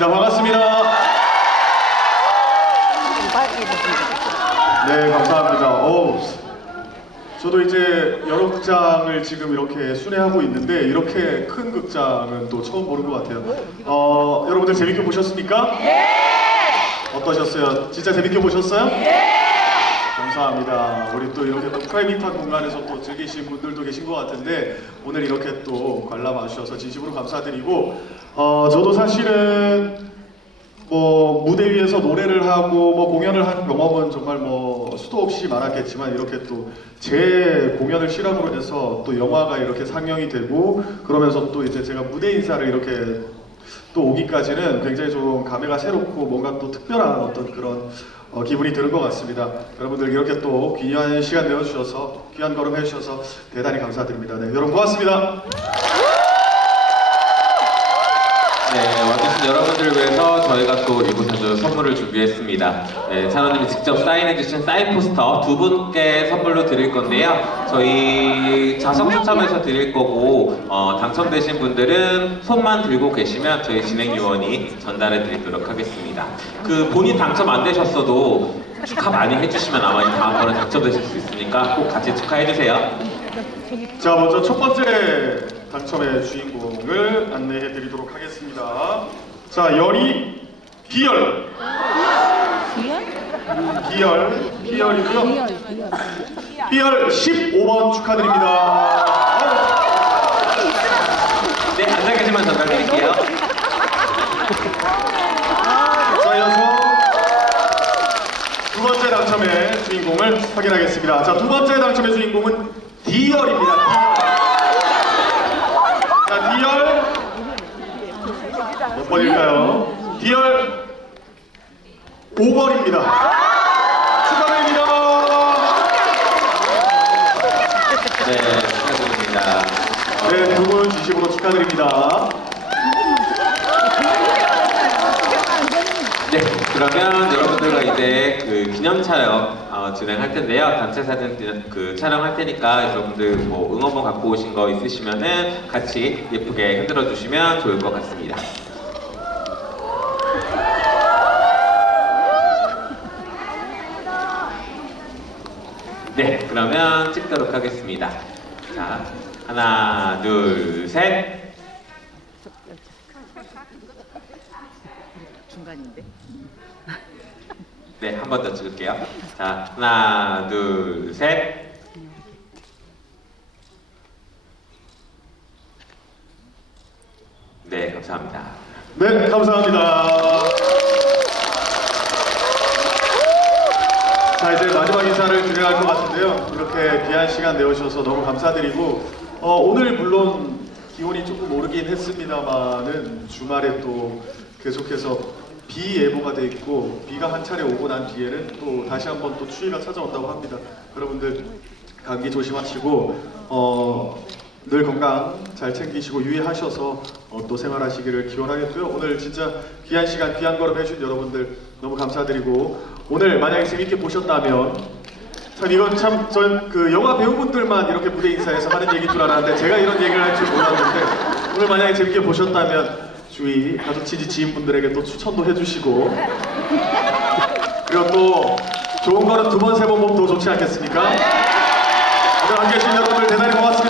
모셨습니다. 반갑습니다. 네, 감사합니다. 오, 저도 이제 여러 극장을 지금 이렇게 순회하고 있는데 이렇게 큰 극장은 또 처음 보는 것 같아요. 어, 여러분들 재밌게 보셨습니까? 네. 어떠셨어요? 진짜 재밌게 보셨어요? 네. 감사합니다. 우리 또 이렇게 또 프라이빗한 공간에서 또 즐기신 분들도 계신 것 같은데 오늘 이렇게 또 관람 와주셔서 진심으로 감사드리고 어, 저도 사실은 뭐 무대 위에서 노래를 하고 뭐 공연을 한 경험은 정말 뭐 수도 없이 많았겠지만 이렇게 또 제 공연을 실험으로 해서 또 영화가 이렇게 상영이 되고 그러면서 또 이제 제가 무대 인사를 이렇게 또 오기까지는 굉장히 좀 감회가 새롭고 뭔가 또 특별한 어떤 그런 어, 기분이 드는 것 같습니다. 여러분들 이렇게 또 귀한 시간 내어주셔서 귀한 걸음 해주셔서 대단히 감사드립니다. 네, 여러분 고맙습니다. 네, 와주신 여러분들을 위해서 저희가 또 이곳에서 선물을 준비했습니다. 네, 찬호님이 직접 사인해주신 사인 포스터 두 분께 선물로 드릴 건데요. 저희 자석 추첨해서 드릴 거고 어, 당첨되신 분들은 손만 들고 계시면 저희 진행 요원이 전달해 드리도록 하겠습니다. 그 본인 당첨 안 되셨어도 축하 많이 해주시면 아마 다음번에 당첨되실 수 있으니까 꼭 같이 축하해 주세요. 자 먼저 첫 번째 당첨의 주인공을 안내해 드리도록 하겠습니다. 자 열이 비열 비열 비열이고요. 비열 15번 축하드립니다. 네, 계시면 전달드릴게요. 자 이어서 두 번째 당첨의 주인공을 확인하겠습니다. 자 두 번째 당첨의 주인공은 D열입니다. 자 D열 몇 번일까요? D열 5번입니다. 축하드립니다. 네, 축하드립니다. 네, 두 분 진심으로 축하드립니다. 네, 그러면 여러분들과 이제 그 기념 촬영 어, 진행할 텐데요. 단체 사진 기- 그 촬영할 테니까 여러분들 뭐 응원봉 갖고 오신 거 있으시면은 같이 예쁘게 흔들어 주시면 좋을 것 같습니다. 네, 그러면 찍도록 하겠습니다. 자, 하나, 둘, 셋. 중간인데. 네, 한 번 더 찍을게요. 자, 하나, 둘, 셋. 네, 감사합니다. 네, 감사합니다. 자, 이제 마지막 인사를 드려야 할 것 같은데요. 이렇게 귀한 시간 내주셔서 너무 감사드리고, 어, 오늘 물론 기온이 조금 오르긴 했습니다만은 주말에 또 계속해서 비 예보가 돼 있고, 비가 한 차례 오고 난 뒤에는 또 다시 한번 또 추위가 찾아온다고 합니다. 여러분들 감기 조심하시고, 어, 늘 건강 잘 챙기시고 유의하셔서 어, 또 생활하시기를 기원하겠고요. 오늘 진짜 귀한 시간, 귀한 걸음 해준 여러분들 너무 감사드리고 오늘 만약에 재밌게 보셨다면 참 이건 참 전 그 영화 배우분들만 이렇게 무대 인사에서 하는 얘기인 줄 알았는데 제가 이런 얘기를 할 줄 몰랐는데 오늘 만약에 재밌게 보셨다면 주위 가족 친지 지인분들에게 또 추천도 해주시고 그리고 또 좋은 거는 두 번 세 번 보면 더 좋지 않겠습니까? 오늘 함께 해주신 여러분들 대단히 고맙습니다.